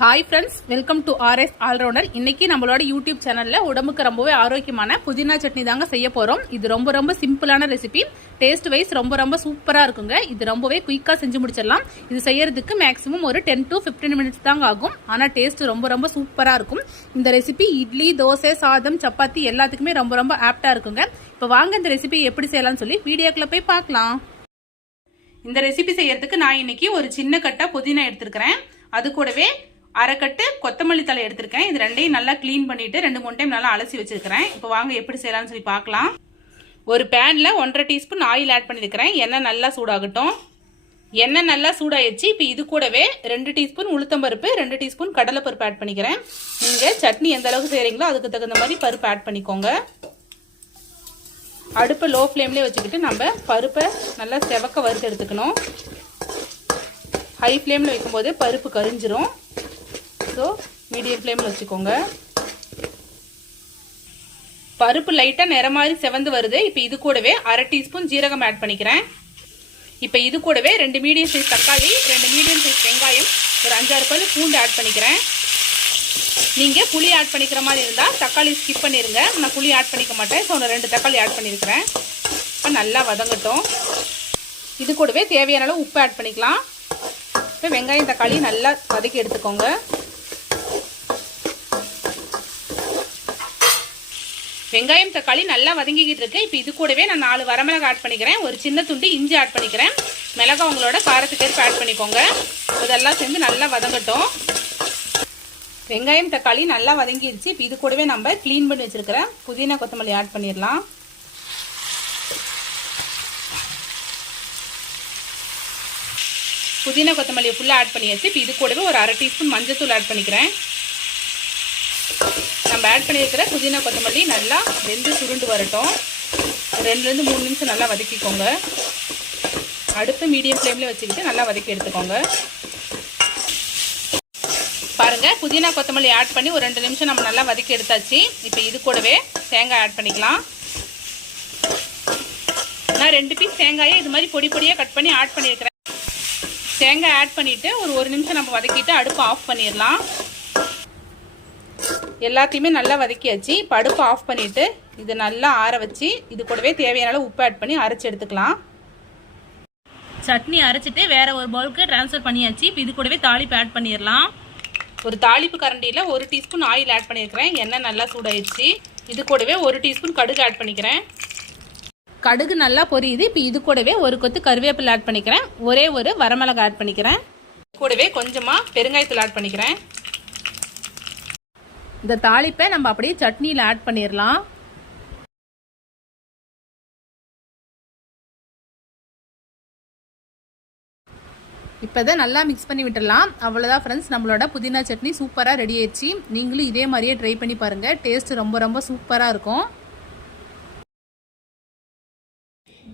Hi friends welcome to R S allrounder இன்னைக்கு நம்மளோட YouTube சேனல்ல உடம்புக்கு ரொம்பவே ஆரோக்கியமான புதினா சட்னி தாங்க செய்ய போறோம். இது ரொம்ப ரொம்ப சிம்பிளான ரெசிபி டேஸ்ட் வைஸ் ரொம்ப ரொம்ப சூப்பரா இருக்குங்க. இது ரொம்பவே குயிக்கா செஞ்சு முடிச்சிடலாம். இது செய்யறதுக்கு மேக்ஸிமம் ஒரு டென் டு 15 மினிட்ஸ் தாங்க ஆகும். ஆனா டேஸ்ட் ரொம்ப ரொம்ப சூப்பரா இருக்கும். இந்த ரெசிபி இட்லி தோசை சாதம் சப்பாத்தி எல்லாத்துக்குமே ரொம்ப ரொம்ப ஆப்டா இருக்குங்க. இப்போ வாங்க இந்த ரெசிபி எப்படி செய்யலாம்னு சொல்லி வீடியோக்குள்ள போய் பார்க்கலாம். இந்த ரெசிபி செய்யறதுக்கு நான் இன்னைக்கு ஒரு சின்ன கட்டா புதினா எடுத்திருக்கிறேன். அது கூடவே அரைக்கட்டு கொத்தமல்லி தலை எடுத்திருக்கேன். இது ரெண்டையும் நல்லா க்ளீன் பண்ணிட்டு ரெண்டு மூணு டைம் நல்லா அலசி வச்சிருக்கிறேன். இப்போ வாங்க எப்படி செய்யலாம்னு சொல்லி பார்க்கலாம். ஒரு பேனில் ஒன்றரை டீஸ்பூன் ஆயில் ஆட் பண்ணியிருக்கிறேன். எண்ணெய் நல்லா சூடாகட்டும். எண்ணெய் நல்லா சூடாயிடுச்சு இப்போ இது கூடவே ரெண்டு டீஸ்பூன் உளுத்தம்பருப்பு ரெண்டு டீஸ்பூன் கடலைப்பருப்பு ஆட் பண்ணிக்கிறேன். நீங்கள் சட்னி எந்த அளவுக்கு செய்கிறீங்களோ அதுக்கு தகுந்த மாதிரி பருப்பு ஆட் பண்ணிக்கோங்க. அடுப்பை லோ ஃப்ளேம்லேயே வச்சுக்கிட்டு நம்ம பருப்பை நல்லா செவக்க வறுத்து எடுத்துக்கணும். ஹை ஃப்ளேமில் வைக்கும்போது பருப்பு கரிஞ்சிரும். ஸோ மீடியம் ஃப்ளேமில் வச்சுக்கோங்க. பருப்பு லைட்டாக நிற மாதிரி செவந்து வருது. இப்போ இது கூடவே அரை டீஸ்பூன் ஜீரகம் ஆட் பண்ணிக்கிறேன். இப்போ இது கூடவே ரெண்டு மீடியம் சைஸ் தக்காளி ரெண்டு மீடியம் சைஸ் வெங்காயம் ஒரு அஞ்சாறு பல் பூண்டு ஆட் பண்ணிக்கிறேன். நீங்கள் புளி ஆட் பண்ணிக்கிற மாதிரி இருந்தால் தக்காளி ஸ்கிப் பண்ணிடுங்க நான் புளி ஆட் பண்ணிக்க மாட்டேன். ஸோ நான் ரெண்டு தக்காளி ஆட் பண்ணியிருக்கிறேன் இப்போ நல்லா வதங்கட்டும். இது கூடவே தேவையான அளவு உப்பு ஆட் பண்ணிக்கலாம். இப்போ வெங்காயம் தக்காளி நல்லா வதக்கி எடுத்துக்கோங்க. வெங்காயம் தக்காளி நல்லா வதங்கிக்கிட்டு இருக்கு. இப்போ இது கூடவே நான் நாலு வரமிளகா ஆட் பண்ணிக்கிறேன். ஒரு சின்ன துண்டு இஞ்சி ஆட் பண்ணிக்கிறேன். மிளகா உங்களோட காரத்துக்கேற்ப ஆட் பண்ணிக்கோங்க. இதெல்லாம் சேர்ந்து நல்லா வதங்கட்டும். வெங்காயம் தக்காளி நல்லா வதங்கிடுச்சு இப்போ இது கூடவே நம்ம க்ளீன் பண்ணி வச்சிருக்கிற புதினா கொத்தமல்லி ஆட் பண்ணிடலாம். புதினா கொத்தமல்லியை ஃபுல்லாக ஆட் பண்ணியாச்சு. இப்போ இது கூடவே ஒரு அரை டீஸ்பூன் மஞ்சத்தூள் ஆட் பண்ணிக்கிறேன். நம்ம ஆட் பண்ணியிருக்கிற புதினா கொத்தமல்லி நல்லா வெந்து சுருண்டு வரட்டும். ரெண்டுலேருந்து மூணு நிமிஷம் நல்லா வதக்கிக்கோங்க. அடுப்பு மீடியம் ஃப்ளேமில் வச்சுக்கிட்டு நல்லா வதக்கி எடுத்துக்கோங்க. பாருங்கள் புதினா கொத்தமல்லி ஆட் பண்ணி ஒரு ரெண்டு நிமிஷம் நம்ம நல்லா வதக்கி எடுத்தாச்சு. இப்போ இது கூடவே தேங்காய் ஆட் பண்ணிக்கலாம். நான் ரெண்டு பீஸ் தேங்காயை இது மாதிரி பொடி பொடியாக கட் பண்ணி ஆட் பண்ணியிருக்கிறேன். தேங்காய் ஆட் பண்ணிவிட்டு ஒரு ஒரு நிமிஷம் நம்ம வதக்கிட்டு அடுப்பு ஆஃப் பண்ணிடலாம். எல்லாத்தையுமே நல்லா வதக்கியாச்சு இப்போ அடுப்பு ஆஃப் பண்ணிவிட்டு இது நல்லா ஆற வச்சு இது கூடவே தேவையான அளவு உப்பு ஆட் பண்ணி அரைச்சி எடுத்துக்கலாம். சட்னி அரைச்சிட்டு வேற ஒரு பவுலுக்கு ட்ரான்ஸ்ஃபர் பண்ணியாச்சு. இப்போ இது கூடவே தாளிப்பு ஆட் பண்ணிடலாம். ஒரு தாளிப்பு கரண்டியில் ஒரு டீஸ்பூன் ஆயில் ஆட் பண்ணியிருக்கிறேன் எண்ணெய் நல்லா சூடாயிடுச்சு. இது கூடவே ஒரு டீஸ்பூன் கடுகு ஆட் பண்ணிக்கிறேன். கடுகு நல்லா பொரியுது. இப்போ இது கூடவே ஒரு கொத்து கருவேப்பிலை ஆட் பண்ணிக்கிறேன். ஒரே ஒரு வரமிளகா ஆட் பண்ணிக்கிறேன். கூடவே கொஞ்சமாக பெருங்காயத்தில் ஆட் பண்ணிக்கிறேன். இந்த தாளிப்பை நம்ம அப்படியே சட்னியில் ஆட் பண்ணிடலாம் இப்போ இதை நல்லா மிக்ஸ் பண்ணி விட்டுடலாம் அவ்வளோதான் ஃப்ரெண்ட்ஸ் நம்மளோட புதினா சட்னி சூப்பராக ரெடி ஆயிடுச்சு. நீங்களும் இதே மாதிரியே ட்ரை பண்ணி பாருங்கள் டேஸ்ட் ரொம்ப ரொம்ப சூப்பராக இருக்கும்.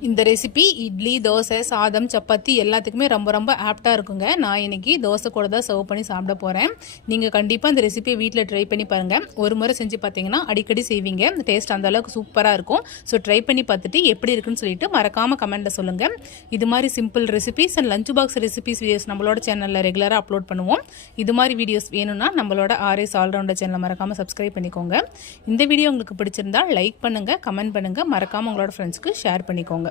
இந்த ரெசிபி இட்லி தோசை சாதம் சப்பாத்தி எல்லாத்துக்குமே ரொம்ப ரொம்ப ஆப்டாக இருக்குங்க. நான் இன்னைக்கு தோசை கூட தான் சர்வ் பண்ணி சாப்பிட போகிறேன் நீங்கள் கண்டிப்பாக இந்த ரெசிபியை வீட்டில் ட்ரை பண்ணி பாருங்கள் ஒரு முறை செஞ்சு பார்த்தீங்கன்னா அடிக்கடி செய்வீங்க. டேஸ்ட் அந்த அளவுக்கு சூப்பராக இருக்கும். ஸோ ட்ரை பண்ணி பார்த்துட்டு எப்படி இருக்குன்னு சொல்லிட்டு மறக்காமல் கமெண்ட்டில் சொல்லுங்கள் இது மாதிரி simple recipes and lunch box recipes videos நம்மளோட சேனலில் ரெகுலராக அப்லோட் பண்ணுவோம். இது மாதிரி வீடியோஸ் வேணும்னா நம்மளோட ஆர்எஸ் ஆல்ரவுண்டர் சேனலை மறக்காமல் சப்ஸ்கிரைப் பண்ணிக்கோங்க. இந்த வீடியோ உங்களுக்கு பிடிச்சிருந்தா லைக் பண்ணுங்கள் கமெண்ட் பண்ணுங்கள் மறக்காமல் உங்களோட ஃப்ரெண்ட்ஸ்க்கு ஷேர் பண்ணிக்கோங்க.